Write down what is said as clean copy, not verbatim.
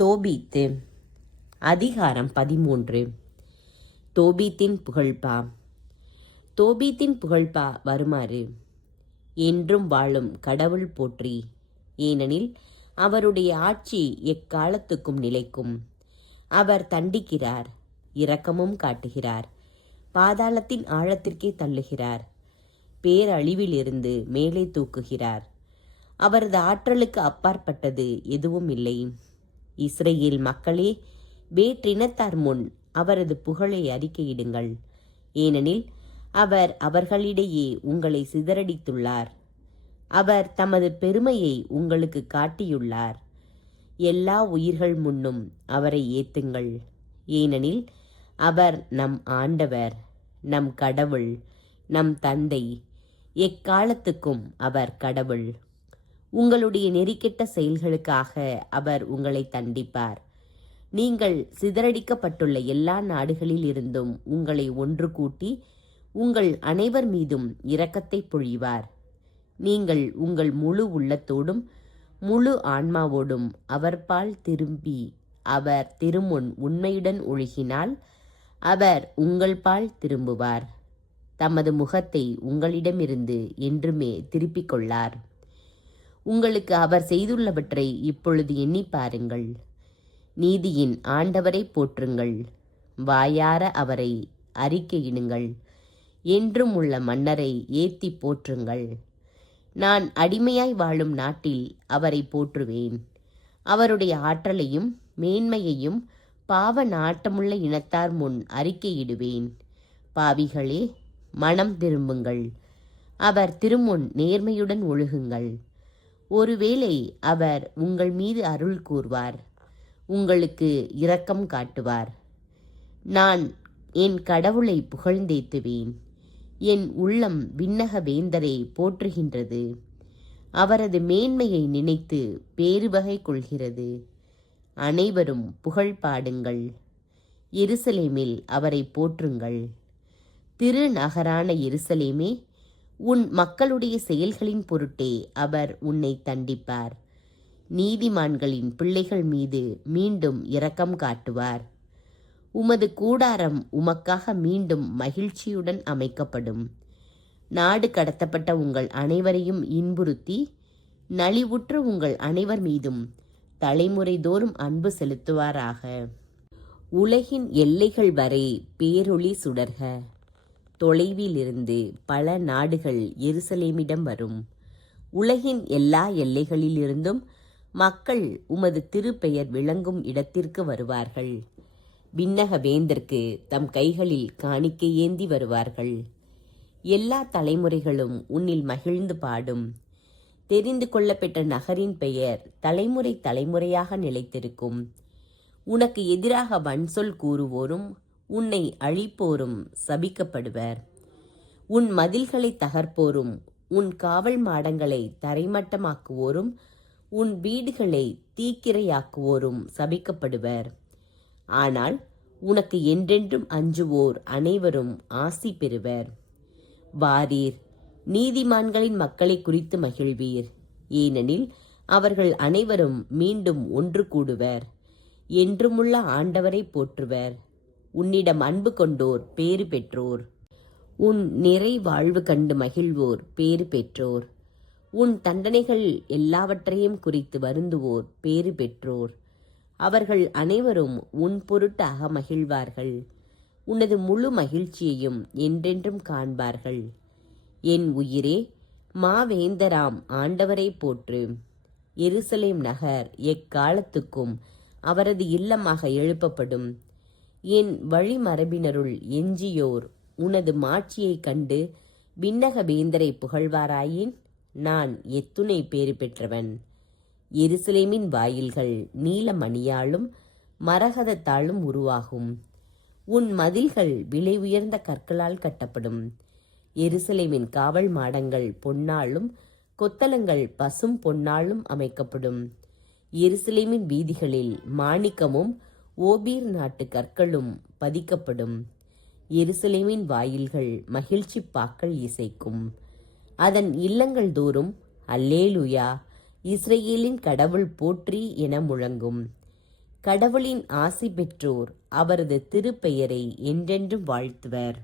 தோபீத்து. அதிகாரம் 13. தோபீத்தின் புகழ்பா. தோபீத்தின் புகழ்பா வருமாறு: என்றும் வாழும் கடவுள் போற்றி. ஏனெனில் அவருடைய ஆட்சி எக்காலத்துக்கும் நிலைக்கும். அவர் தண்டிக்கிறார், இரக்கமும் காட்டுகிறார், பாதாளத்தின் ஆழத்திற்கே தள்ளுகிறார், பேரழிவிலிருந்து மேலே தூக்குகிறார். அவரது ஆற்றலுக்கு அப்பாற்பட்டது எதுவும் இல்லை. இஸ்ரேல் மக்களே, வேற்றினத்தார் முன் அவரது புகழை அறிக்கையிடுங்கள். ஏனெனில் அவர் அவர்களிடையே உங்களை சிதறடித்துள்ளார். அவர் தமது பெருமையை உங்களுக்கு காட்டியுள்ளார். எல்லா உயிர்கள் முன்னும் அவரை ஏத்துங்கள். ஏனெனில் அவர் நம் ஆண்டவர், நம் கடவுள், நம் தந்தை. எக்காலத்துக்கும் அவர் கடவுள். உங்களுடைய நெறிக்கெட்ட செயல்களுக்காக அவர் உங்களை தண்டிப்பார். நீங்கள் சிதறடிக்கப்பட்டுள்ள எல்லா நாடுகளில் இருந்தும் உங்களை ஒன்று கூட்டி உங்கள் அனைவர் மீதும் இரக்கத்தை பொழிவார். நீங்கள் உங்கள் முழு உள்ளத்தோடும் முழு ஆன்மாவோடும் அவர்பால் திரும்பி அவர் திருமுன் உண்மையுடன் ஒழுகினால் அவர் உங்கள் பால் திரும்புவார். தமது முகத்தை உங்களிடமிருந்து என்றுமே திருப்பிக் கொள்ளார். உங்களுக்கு அவர் செய்துள்ளவற்றை இப்பொழுது எண்ணி பாருங்கள். நீதியின் ஆண்டவரை போற்றுங்கள். வாயார அவரை அறிக்கையிடுங்கள். என்றும் உள்ள மன்னரை ஏத்தி போற்றுங்கள். நான் அடிமையாய் வாழும் நாட்டில் அவரை போற்றுவேன். அவருடைய ஆற்றலையும் மேன்மையையும் பாவ நாட்டமுள்ள இனத்தார் முன் அறிக்கையிடுவேன். பாவிகளே, மனம் திரும்புங்கள். அவர் திருமுன் நேர்மையுடன் ஒழுகுங்கள். ஒருவேளை அவர் உங்கள் மீது அருள் கூர்வார், உங்களுக்கு இரக்கம் காட்டுவார். நான் என் கடவுளை புகழ்ந்தேத்துவேன். என் உள்ளம் விண்ணக வேந்தரை போற்றுகின்றது. அவரது மேன்மையை நினைத்து பேருவகை கொள்கிறது. அனைவரும் புகழ் பாடுங்கள். எருசலேமில் அவரை போற்றுங்கள். திருநகரான எருசலேமே, உன் மக்களுடைய செயல்களின் பொருட்டே அவர் உன்னை தண்டிப்பார். நீதிமான்களின் பிள்ளைகள் மீது மீண்டும் இரக்கம் காட்டுவார். உமது கூடாரம் உமக்காக மீண்டும் மகிழ்ச்சியுடன் அமைக்கப்படும். நாடு கடத்தப்பட்ட உங்கள் அனைவரையும் இன்புறுத்தி நலிவுற்ற உங்கள் அனைவர் மீதும் தலைமுறை தோறும் அன்பு செலுத்துவாராக. உலகின் எல்லைகள் வரை பேரொளி சுடர்க. தொலைவிலிருந்து பல நாடுகள் எருசலேமிடம் வரும். உலகின் எல்லா எல்லைகளிலிருந்தும் மக்கள் உமது திருப்பெயர் விளங்கும் இடத்திற்கு வருவார்கள். விண்ணக வேந்தற்கு தம் கைகளில் காணிக்கை ஏந்தி வருவார்கள். எல்லா தலைமுறைகளும் உன்னில் மகிழ்ந்து பாடும். தெரிந்து கொள்ளப்பட்ட நகரின் பெயர் தலைமுறை தலைமுறையாக நிலைத்திருக்கும். உனக்கு எதிராக வன்சொல் கூறுவோரும் உன்னை அழிப்போரும் சபிக்கப்படுவர். உன் மதில்களை தகர்ப்போரும் உன் காவல் மாடங்களை தரைமட்டமாக்குவோரும் உன் வீடுகளை தீக்கிரையாக்குவோரும் சபிக்கப்படுவர். ஆனால் உனக்கு என்றென்றும் அஞ்சுவோர் அனைவரும் ஆசி பெறுவர். வாரீர், நீதிமான்களின் மக்களை குறித்து மகிழ்வீர். ஏனெனில் அவர்கள் அனைவரும் மீண்டும் ஒன்று கூடுவர். என்றுமுள்ள ஆண்டவரை போற்றுவர். உன்னிடம் அன்பு கொண்டோர் பேறு பெற்றோர். உன் நிறை வாழ்வு கண்டு மகிழ்வோர் பேறு பெற்றோர். உன் தண்டனைகள் எல்லாவற்றையும் குறித்து வருந்துவோர் பேறு பெற்றோர். அவர்கள் அனைவரும் உன் பொருட்டாக மகிழ்வார்கள். உனது முழு மகிழ்ச்சியையும் என்றென்றும் காண்பார்கள். என் உயிரே, மாவேந்தராம் ஆண்டவரை போற்று. எருசலேம் நகர் எக்காலத்துக்கும் அவரது இல்லமாக எழுப்பப்படும். என் வழிமரபினருள் எஞ்சியோர் உனது மாட்சியைக் கண்டு விண்ணக வேந்தரை புகழ்வாராயின் நான் எத்துணை பேறு பெற்றவன். எருசலேமின் வாயில்கள் நீலமணியாலும் மரகதத்தாலும் உருவாகும். உன் மதில்கள் விலை உயர்ந்த கற்களால் கட்டப்படும். எருசலேமின் காவல் மாடங்கள் பொன்னாலும் கொத்தளங்கள் பசும் பொன்னாலும் அமைக்கப்படும். எருசலேமின் வீதிகளில் மாணிக்கமும் ஓபீர் நாட்டு கற்களும் பதிக்கப்படும். எருசலேமின் வாயில்கள் மகிழ்ச்சி பாக்கள் இசைக்கும். அதன் இல்லங்கள் தோறும் அல்லேலுயா, இஸ்ரேலின் கடவுள் போற்றி என முழங்கும். கடவுளின் ஆசி பெற்றோர் அவரது திருப்பெயரை என்றென்றும் வாழ்த்துவர்.